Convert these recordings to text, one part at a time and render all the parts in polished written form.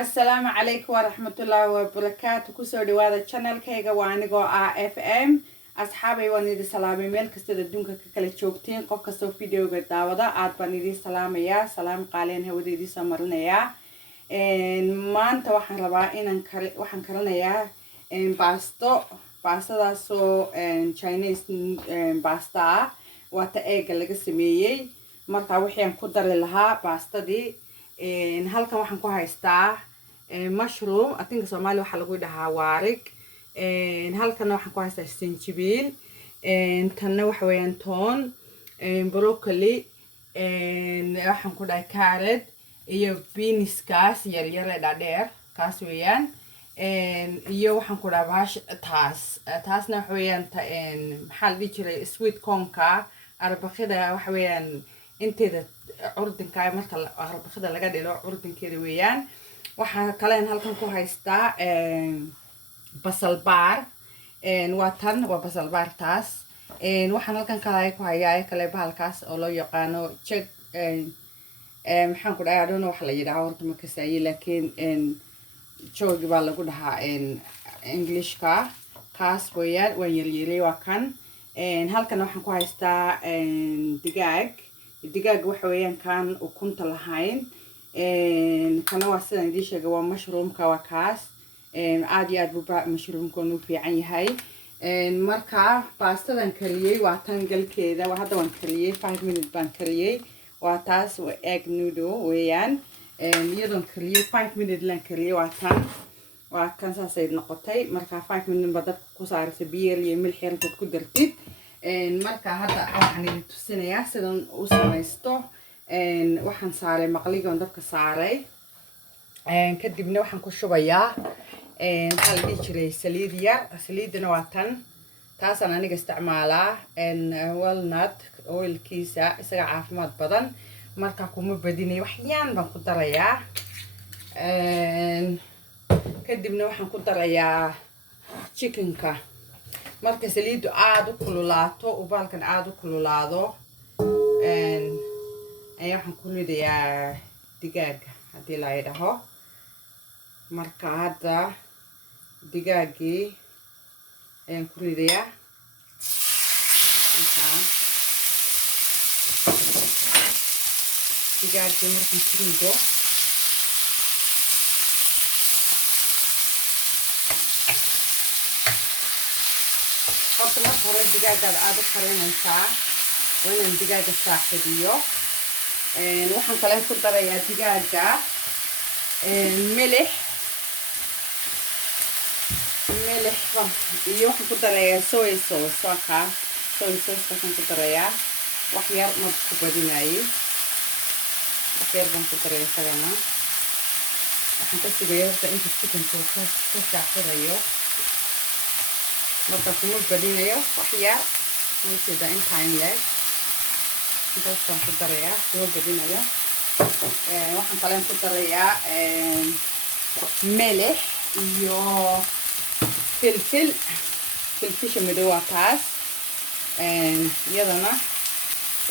السلام عليكم ورحمة الله وبركاته. كسر دوادة channel كيجا وعنيجو FM أصحابي ونيدي سلامي ميل كستر الدنيا ككل شوكتين قف كسر فيديو قد داودا عاد بنيدي سلام يا سلام قالين هودي دي سمرنا يا ما أنت وحن ربا إن وحن كرنا يا باستا سو Chinese باستا واتأجل لقسمية مرتا وحين قدر لها باستا دي halkan waxaan ku haystaa mushroom atinka Soomaali waxa lagu dhahaa waarig halkan waxaan ku haystaa sinjibiil tanna waxa weeyaan toon broccoli waxaan ku dhahay carrot iyo beans kaas yar yar dheer kaas weeyaan iyo waxaan ku dhahay bash taasna waxa weeyaan maxaa la dhihi jiray sweet corn ka arbaqida waxa weeyaan inteeda curdinka marka arbaqida laga dhilo curdinkeeda weeyaan waxa kale halkan ku haystaa basal baar waa tan waa basal baar taas waxaan halkan kale ku hayaa kale bahalkaas oo loo yaqaano check maxaan ku dhahay adoo wax la yiraahdo horta ma kasaayi laakiin joogi baa lagu dhahaa Englishka kaas weeyaan waan yaryelay waa kan halkan waxaan ku haystaa digaag waxa weeyaan kan ukunta lahayn kana waa sidaan idin sheegay waa mushroomka waa kaas aad iyo aad buu mushroomka u fiican yahay marka paastadan kariyay waa tan galkeeda waa hadda waan kariyay 5 minutes baan kariyay waa taas waa egg noodle weeyaan iyadoo kariyay 5 minutes lan kariyay waa kan saasay noqotay marka 5 minutes baad ku saaraysa biyo iyo milix yar ku dartid marka hadda waxaan idin tusinayaa sidaan u samaysto waxaan saaray maqligoon dabka saaray kadibna waxaan ku shubayaa waxa la dhihi jiray saliid yar saliidna waa tan taasaan aniga isticmaalaa walnut oilkiisa isaga caafimaad badan marka kuma badinay wax yaan baan ku darayaa kadibna waxaan ku darayaa chickenka marka saliidu aad u kululaato ubaalkan aad u kululaado ayaa waxaan ku ridayaa digaaga haddii la yidhaho marka hadda digaagii ayaan ku ridayaa digaagii markaan ku rido horta marka hore digaagaada aad u karinaysaa waa inaan digaaga saaxiibiyo waxaan kale ku darayaa digaaga milix iyo waxaan ku darayaa soy sauce waa kaas soy sauce waxaan ku darayaa wax yar ma ku badinayo wax yar baan ku darayaa isagana waxaan ka sugayaa horta inta chickenka ka saaxiibayo marka kuma badinayo wax yar sida intaan leeg intaas baan ku darayaa kuma badinayo waxaan kale ku darayaa milix iyo filfisha madow waa taas iyadana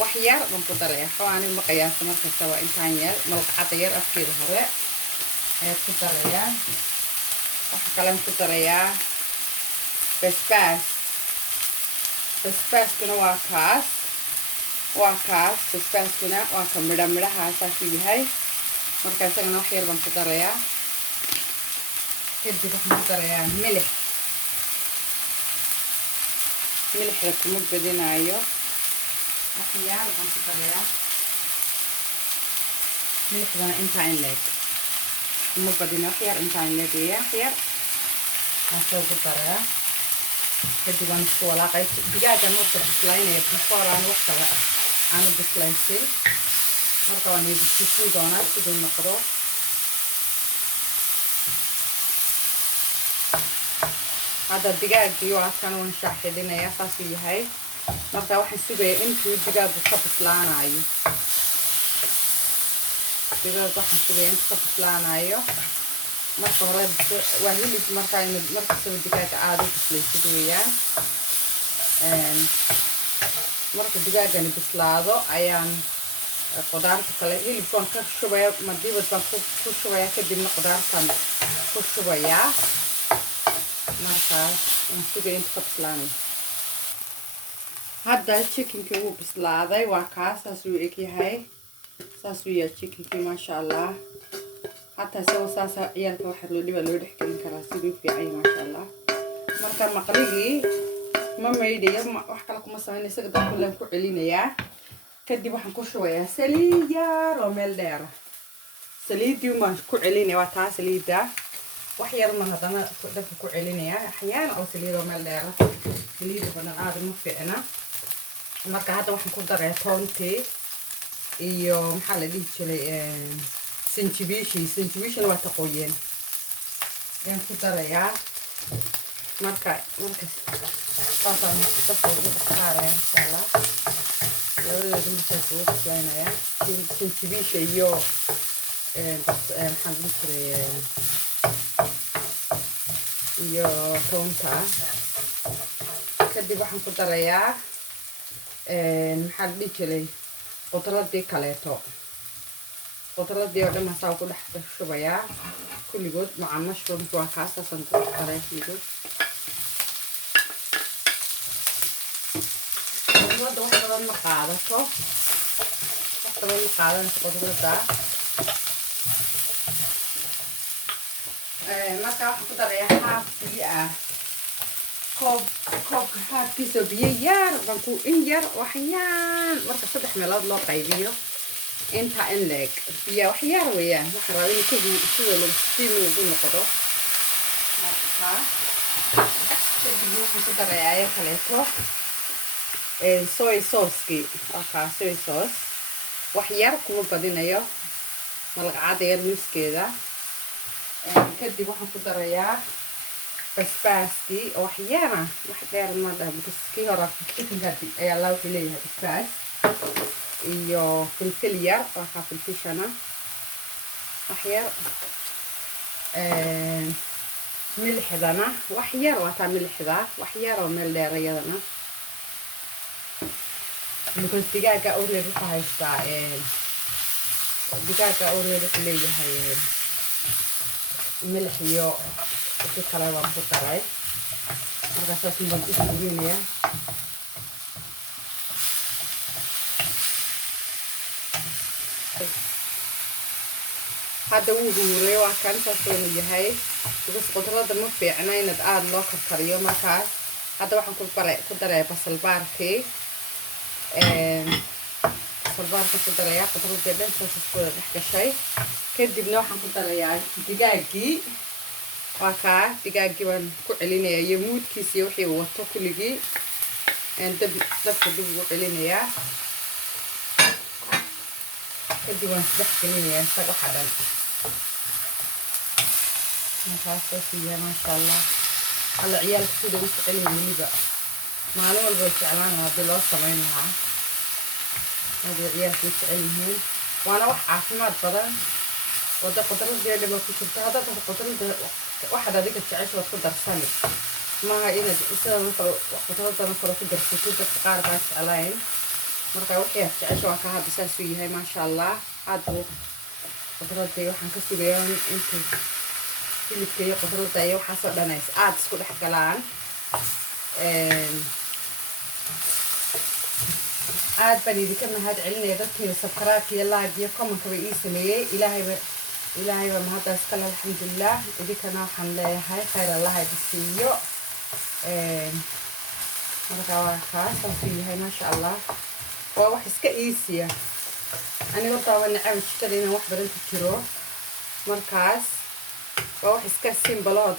wax yar baan ku darayaa xawaani ma qiyaasa markastaba intaan yar malqacada yar afkeeda hore ayaa ku darayaa waxa kale ku darayaa basbaaskuna waa kaas basbaaskuna waa ka midhaha saasuu yahay marka isagana wax yar baan ku darayaa kadib waxaan ku darayaa milixda kuma badinayo wax yar baan ku darayaa milixdana intaa in leeg kuma badina wax yar intaa in leeg wax yar waan soo ku darayaa kadib aan isku walaaqay digaaga marka bislaynaya before aan wax kale aan bislaysin marka waan idin tusin doonaa siduu noqdo hadda digaagii waa kan waan shaaxidinayaa saasuu yahay marka waxaan sugayaa intuu digaagu ka bislaanayo marka hore waa hilib markastaba digaaga aad u bislaysid weeyaan marka digaagani bislaado ayaan qudaarta kale hilibkaan ka shubaya madibad baan ku shubaya kadibna qudaartan ku shubaya markaas aan sugay inta ka bislaanay hadda chickenkii wuu bislaaday waa kaas saasuu egyahay saasuu yahay chickenkii maasha allah hataa isagoo saasa ciyaalka waxa loo dhiba loo dhexgelin karaa siduu fiican yahay maasha allah marka maqligii ma maydhayo wax kale kuma sameyn isaga dadku laan ku celinayaa kadib waxaan ku shubayaa saliid yar oo meel dheer saliidii maan ku celinaya waa taa saliida wax yar ma hadana dabka ku celinaya axyaan oo saliid oo meel dheer saliid badan aad ma fiicna marka hadda waxaan ku daray toontii iyo maxaa la dhihi jiray sinjibiishina waa taqooyeen ayaan ku darayaa marka saasaan dabka ugu saaraya insha allah labadooda markaas ugu bislaynaya sinjibiisha iyo maxaan dhihi jiray iyo toonta kadib waxaan ku darayaa maxaa la dhihi jiray qudradii kaleeto qudradii oo dhan hasaa ku dhex shubayaa kulligood maca mushroomka waa kaasaasaan ku dhex daray kulligood qudradda wax badan ma qaadato qudradda marka waxaan ku darayaa haaf biyo ah koobka haafkiisa biyo yar baan ku in yar waxyaan marka 3 meelood loo qaybiyo inta in leeg biyo wax yar weeyaan waxa rabaa in sida loo steam ugu noqdo kadib waxaan ku darayaa kaleeto soy sauce soy sauce wax yar kuma badinayo malqacad yar nuskeeda kadib waxaan ku darayaa basbaaskii oo wax yara wax dheer ma dhaho kii hore chickenkaasi ayaa la wuxuu leeyahay basbaas iyo filfil yar waa filfishana wax yar milixdana wax yar waa taa milixda wax yar oo meel dheer iyadana because digaaga already wuxuu haystaa digaaga already wuxuu leeyahay milix iyo si kale waan ku daray marka saas baan u suurinaya hadda wuu huuray waa kan saasoo yahay because qudradda ma fiicna inaad aada loo karkariyo markaas hadda waxaan ku daray basalbaarkii basalbaarka ku darayaa qudradda dhan saas isku dhex gashay kadibna waxaan ku darayaa digaaggii waa kaa digaaggii baan ku celinayaa iyo muudkiisa iyo wixii uu wato kulligii dabka dib ugu celinayaa kadib waan isdhex gelinayaa isaga waxa dhan markaasoo siiya maasha allah alla ciyaalka sida u jecel yihiin weliba maalin walba way jeclaan haddii loo samayn lahaa haddii ciyaalka u jecel yihiin waana wax caafimaad badan wada qudradda dhaba ku jirta haddaad qudradda waxaad adiga jecesha waad ku darsani maaha inaad isaga qudradana kale ku darsato dadka qaar baan jeclayn marka wixii aad jecesha waa ka hadda saasuu yahay maasha allah aad buu qudradda waxaan ka sugayaa inta hilibka iyo qudradda iyo waxaasoo dhanays aada isku dhex galaan aad baan idinka mahad celinaya dadkiina subscribe iyo like iyo comment bay ii sameeyey ilaahayba mahaddaas kale alxamdulilah idinkana waxaan leeyahay khayr allah idin siiyo marka waa kaas saasuu yahay maasha allah waa wax iska iisiya aniga taaba necab jikada inaan wax badan ku jiro markaas waa wax iska simbalood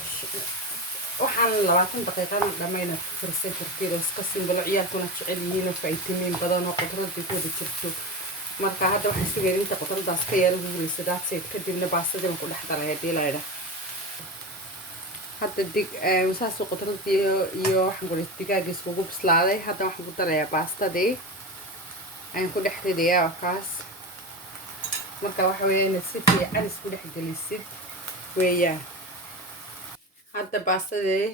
waxaan 20 daqiiqana dhamayna firsan kartid oo iska simbalo ciyaalkuna jecel yihiin oo faytamiin badan oo qudradda ku wada jirto marka hadda waxaan sugayn inta qudraddaas ka yar ugu weysadaa sayd kadibna baasadii aan ku dhex daray haddii la yidhaa hadda saas qudradii iyo waxaan ku digaaga iskugu bislaaday hadda waxaan ku darayaa baastadii aan ku dhex ridayaa kaas marka waxa weeyaan inaad si fiican isku dhex gelisid weeyaan hadda baastadii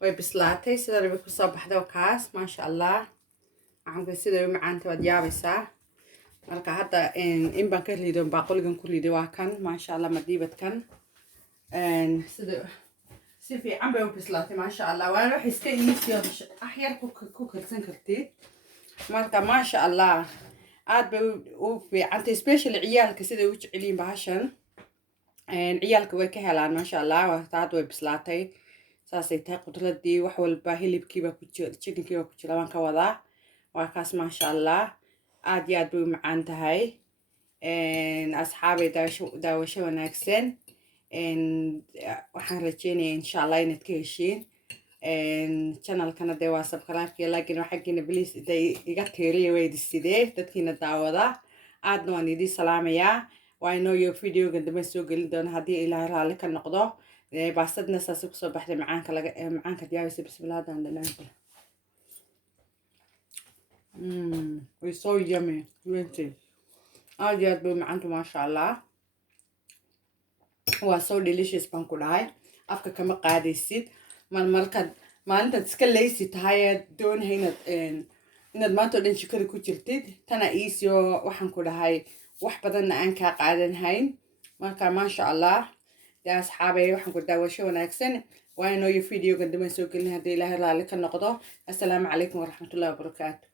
way bislaatay sida rabay ku soo baxday kaas maasha allah waxaan ku sida macaan waad yaabaysaa marka hadda in baan ka rido baaqoligan ku riday waa kan maasha allah madiibadkan sida si fiican bay u bislaatay maasha allah waana wax iska iisi yar ku karsan kartid marka maasha allah aad bay u fiicantay especially ciyaalka siday u jecelyiin bahashan ciyaalka way ka helaan maasha allah taad way bislaatay saasay tahay qudradii wax walba hilibkiiba ku jira chickenkiiba ku jira waan ka wadaa waa kaas maasha allah aad iyo aad bay u macaan tahay asxaabay daawasho wanaagsan waxaan rajeynayaa insha allah inaad ka heshiin channelkana dee waa subscribe laakiin xaggiina please iga tiiriya waydi sidee dadkiina daawada aadna waan idin salaamayaa waa inoo videoga dambe soo gelin doona haddii ilaahay raalli ka noqdo baasadna saasi kusoo baxday macaanka diyaarisa bismillaadan dhanaanka way so yummy really aad iyo aad bay macaantu maasha allah waa so delicious baan ku dhahay afka kama qaadaysid markaad maalintaad iska leysi tahay aad doonahay inaad maanta o dhan jikada ku jirtid tana iisio waxaan ku dhahay wax badanna aan kaa qaadanhayn marka maasha allah dee asxaabay waxaan ku daawasho wanaagsan waa inoo videoga dambe soo gelin haddii ilaahay raalli ka noqdo assalaamu calaykum waraxmatullahi wabarakaatu